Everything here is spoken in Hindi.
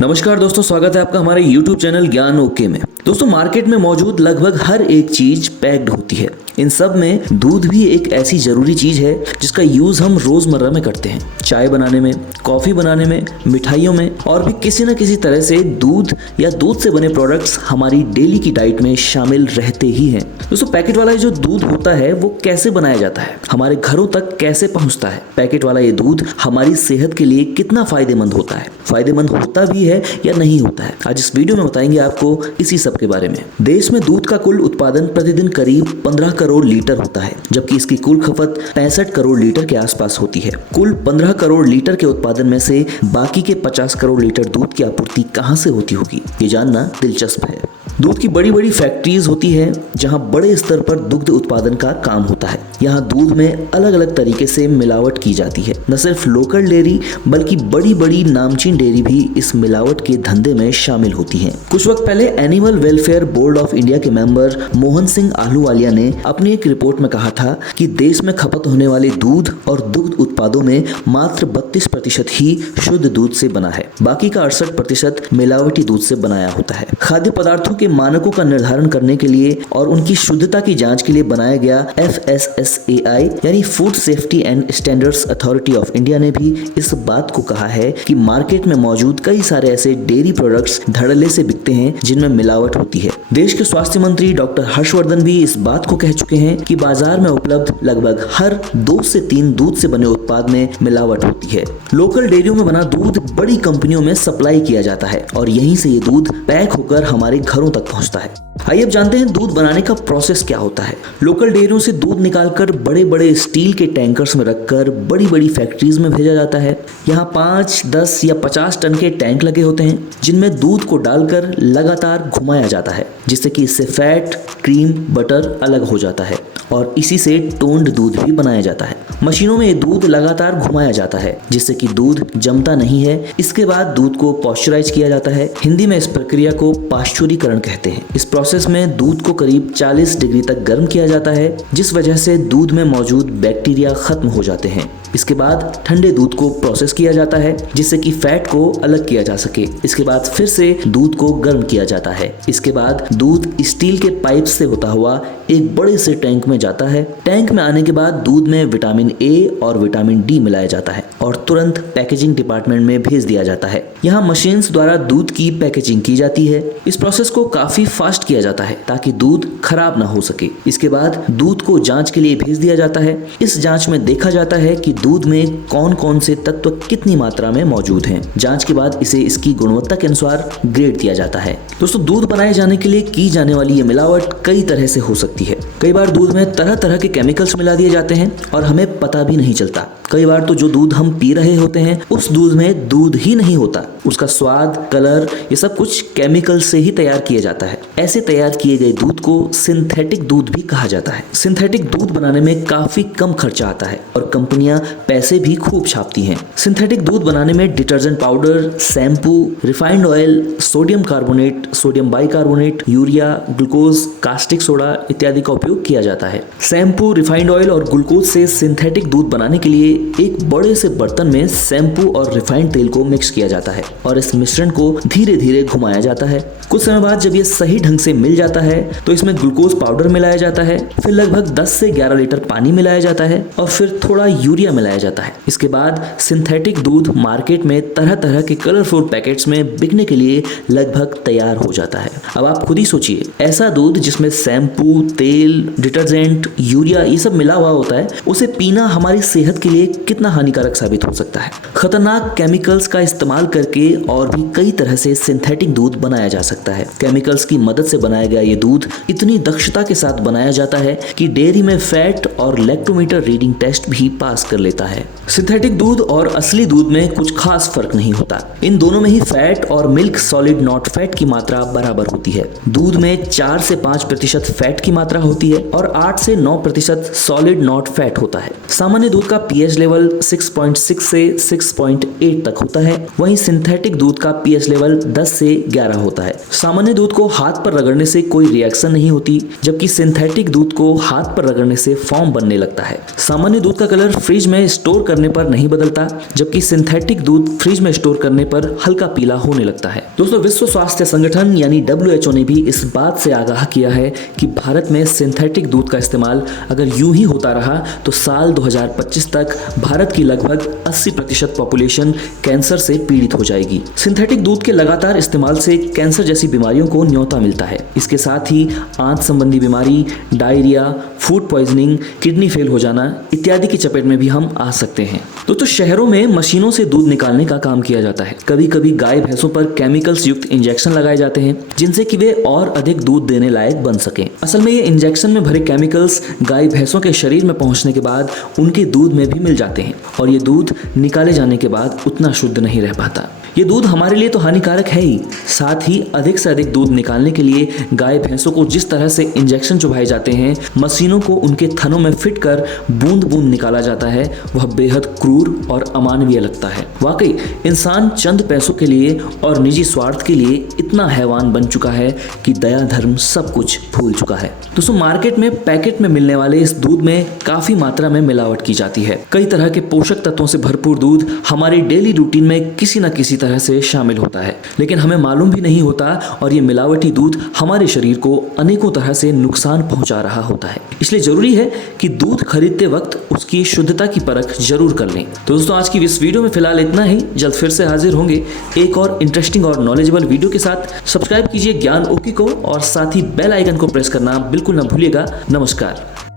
नमस्कार दोस्तों, स्वागत है आपका हमारे YouTube चैनल ज्ञान ओके में। दोस्तों, मार्केट में मौजूद लगभग हर एक चीज पैक्ड होती है। इन सब में दूध भी एक ऐसी जरूरी चीज है जिसका यूज हम रोजमर्रा में करते हैं। चाय बनाने में, कॉफी बनाने में, मिठाइयों में और भी किसी न किसी तरह से दूध या दूध से बने प्रोडक्ट्स हमारी डेली की डाइट में शामिल रहते ही हैं। दोस्तों, पैकेट वाला जो दूध होता है वो कैसे बनाया जाता है, हमारे घरों तक कैसे पहुंचता है, पैकेट वाला ये दूध हमारी सेहत के लिए कितना फायदेमंद होता है, फायदेमंद होता भी है या नहीं होता है, आज इस वीडियो में बताएंगे आपको इसी सब के बारे में। देश में दूध का कुल उत्पादन प्रतिदिन करीब 15 करोड़ लीटर होता है, जबकि इसकी कुल खपत 65 करोड़ लीटर के आसपास होती है। कुल 15 करोड़ लीटर के उत्पादन में से बाकी के 50 करोड़ लीटर दूध की आपूर्ति कहां से होती होगी, ये जानना दिलचस्प है। दूध की बड़ी बड़ी फैक्ट्रीज होती है जहां बड़े स्तर पर दुग्ध उत्पादन का काम होता है। यहाँ दूध में अलग अलग तरीके से मिलावट की जाती है। न सिर्फ लोकल डेयरी बल्कि बड़ी बड़ी नामचीन डेयरी भी इस मिलावट के धंधे में शामिल होती हैं। कुछ वक्त पहले animal welfare board of India के मेंबर मोहन सिंह आहलूवालिया ने अपनी एक रिपोर्ट में कहा था कि देश में खपत होने वाले दूध और दुग्ध उत्पादों में मात्र 32% ही शुद्ध दूध से बना है, बाकी का 68% मिलावटी दूध से बनाया होता है। खाद्य पदार्थों के मानकों का निर्धारण करने के लिए और उनकी शुद्धता की जांच के लिए बनाया गया FSSAI यानी food safety and standards authority of India ने भी इस बात को कहा है कि मार्केट में मौजूद कई सारे ऐसे डेयरी प्रोडक्ट्स धड़ल्ले से बिकते हैं जिनमें मिलावट होती है। देश के स्वास्थ्य मंत्री डॉक्टर हर्षवर्धन भी इस बात को कह चुके हैं कि बाजार में उपलब्ध लगभग हर 2 से 3 दूध से बने उत्पाद में मिलावट होती है। लोकल डेयरियों में बना दूध बड़ी कंपनियों में सप्लाई किया जाता है और यहीं से ये दूध पैक होकर हमारे घरों तक पहुंचता है। आइए अब जानते हैं दूध बनाने का प्रोसेस क्या होता है। लोकल डेयरियों से दूध निकालकर बड़े बड़े स्टील के टैंकर्स में रखकर बड़ी बड़ी फैक्ट्रीज में भेजा जाता है। यहाँ 5, 10 या 50 टन के टैंक लगे होते हैं जिनमें दूध को डालकर लगातार घुमाया जाता है, जिससे कि इससे फैट, क्रीम, बटर अलग हो जाता है और इसी से टोन्ड दूध भी बनाया जाता है। मशीनों में ये दूध लगातार घुमाया जाता है जिससे कि दूध जमता नहीं है। इसके बाद दूध को पॉस्चराइज किया जाता है। हिंदी में इस प्रक्रिया को पाश्चुरीकरण कहते हैं। इस प्रोसेस में दूध को करीब 40 डिग्री तक गर्म किया जाता है, जिस वजह से दूध में मौजूद बैक्टीरिया खत्म हो जाते हैं। इसके बाद ठंडे दूध को प्रोसेस किया जाता है जिससे कि फैट को अलग किया जा सके। इसके बाद फिर से दूध को गर्म किया जाता है। इसके बाद दूध स्टील के पाइप से होता हुआ एक बड़े से टैंक में जाता है। टैंक में आने के बाद दूध में विटामिन ए और विटामिन डी मिलाया जाता है और तुरंत पैकेजिंग डिपार्टमेंट में भेज दिया जाता है। यहाँ मशीन्स द्वारा दूध की पैकेजिंग की जाती है। इस प्रोसेस को काफी फास्ट किया जाता है ताकि दूध खराब ना हो सके। इसके बाद दूध को जांच के लिए भेज दिया जाता है। इस जांच में देखा जाता है कि दूध में कौन कौन से तत्व कितनी मात्रा में मौजूद हैं। जांच के बाद इसे इसकी गुणवत्ता के अनुसार ग्रेड दिया जाता है। दोस्तों, दूध बनाए जाने के लिए की जाने वाली ये मिलावट कई तरह से हो सकती है। कई बार दूध में तरह तरह के केमिकल्स मिला दिए जाते हैं और हमें पता भी नहीं चलता। कई बार तो जो दूध हम पी रहे होते हैं उस दूध में दूध ही नहीं होता, उसका स्वाद, कलर, ये सब कुछ केमिकल से ही तैयार किया जाता है। ऐसे तैयार किए गए दूध को सिंथेटिक दूध भी कहा जाता है। सिंथेटिक दूध बनाने में काफी कम खर्चा आता है और कंपनियां पैसे भी खूब छापती हैं। सिंथेटिक दूध बनाने में detergent powder, shampoo, refined oil, sodium carbonate, sodium bicarbonate, urea, glucose, caustic soda इत्यादि का उपयोग किया जाता है। शैम्पू, रिफाइंड ऑयल और ग्लूकोज से सिंथेटिक दूध बनाने के लिए एक बड़े से बर्तन में शैम्पू और रिफाइंड तेल को मिक्स किया जाता है और इस मिश्रण को धीरे धीरे घुमाया जाता है। कुछ समय बाद जब ये सही ढंग से मिल जाता है तो इसमें ग्लूकोज पाउडर मिलाया जाता है, फिर लगभग 10 से 11 लीटर पानी मिलाया जाता है और फिर थोड़ा यूरिया मिलाया जाता है। इसके बाद सिंथेटिक दूध मार्केट में तरह तरह के कलरफुल पैकेट्स में बिकने के लिए लगभग तैयार हो जाता है। अब आप खुद ही सोचिए, ऐसा दूध जिसमें शैम्पू, तेल, डिटर्जेंट, यूरिया ये सब मिला हुआ होता है, उसे पीना हमारी सेहत के लिए कितना हानिकारक साबित हो सकता है। खतरनाक केमिकल्स का इस्तेमाल करके और भी कई तरह से सिंथेटिक दूध बनाया जा सकता है। केमिकल्स की मदद से बनाया गया ये दूध इतनी दक्षता के साथ बनाया जाता है कि डेयरी में फैट और लैक्टोमीटर रीडिंग टेस्ट भी पास कर लेता है। सिंथेटिक दूध और असली दूध में कुछ खास फर्क नहीं होता। इन दोनों में ही फैट और मिल्क सॉलिड नॉट फैट की मात्रा बराबर होती है। दूध में 4 से 5% फैट की मात्रा होती है और 8 से 9% सॉलिड नॉट फैट होता है। सामान्य दूध का पीएच लेवल 6.6 से 6.8 तक होता है। वहीं सिंथेटिक दूध का पीएच लेवल 10 से 11 होता है। सामान्य दूध को हाथ पर रगड़ने से कोई रिएक्शन नहीं होती, जबकि सिंथेटिक दूध को हाथ पर रगड़ने से फोम बनने लगता है। सामान्य दूध का कलर फ्रिज में स्टोर करने पर नहीं बदलता, जबकि सिंथेटिक दूध फ्रिज में स्टोर करने पर हल्का पीला होने लगता है। दोस्तों, विश्व स्वास्थ्य संगठन यानी WHO ने भी इस बात से आगाह किया है कि भारत में सिंथेटिक दूध का इस्तेमाल अगर यूं ही होता रहा तो साल 2025 तक भारत की लगभग 80% पॉपुलेशन कैंसर से पीड़ित हो जाएगी। सिंथेटिक दूध के लगातार इस्तेमाल से कैंसर जैसी बीमारियों को न्योता मिलता है। इसके साथ ही आंत संबंधी बीमारी, diarrhoea, food poisoning, kidney fail हो जाना इत्यादि की चपेट में भी हम आ सकते हैं। दोस्तों, शहरों में मशीनों से दूध निकालने का काम किया जाता है। कभी कभी गाय भैंसों पर केमिकल्स युक्त इंजेक्शन लगाए जाते हैं, जिनसे कि वे और अधिक दूध देने लायक बन सके। असल में ये इंजेक्शन में भरे केमिकल्स गाय भैंसों के शरीर में पहुंचने के बाद उनके दूध में भी मिल जाते हैं और ये दूध निकाले जाने के बाद उतना शुद्ध नहीं रह पाता। ये दूध हमारे लिए तो हानिकारक है ही, साथ ही अधिक से अधिक दूध निकालने के लिए गाय भैंसों को जिस तरह से इंजेक्शन चुभाए जाते हैं, मशीनों को उनके थनों में फिट कर बूंद बूंद निकाला जाता है, वह बेहद क्रूर और अमानवीय लगता है। वाकई इंसान चंद पैसों के लिए और निजी स्वार्थ के लिए इतना हैवान बन चुका है कि दया धर्म सब कुछ भूल चुका है। दोस्तों, मार्केट में पैकेट में मिलने वाले इस दूध में काफी मात्रा में मिलावट की जाती है। कई तरह के पोषक तत्वों से भरपूर दूध हमारी डेली रूटीन में किसी न किसी तरह से शामिल होता है, लेकिन हमें मालूम भी नहीं होता और ये मिलावटी दूध हमारे शरीर को अनेकों तरह से नुकसान पहुंचा रहा होता है। इसलिए जरूरी है कि दूध खरीदते वक्त उसकी शुद्धता की परख जरूर कर लें। तो दोस्तों, आज की इस वीडियो में फिलहाल इतना ही। जल्द फिर से हाजिर होंगे एक और इंटरेस्टिंग और नॉलेजेबल वीडियो के साथ। सब्सक्राइब कीजिए ज्ञान ओके को और साथ ही बेल आइकन को प्रेस करना बिल्कुल ना भूलिएगा। नमस्कार।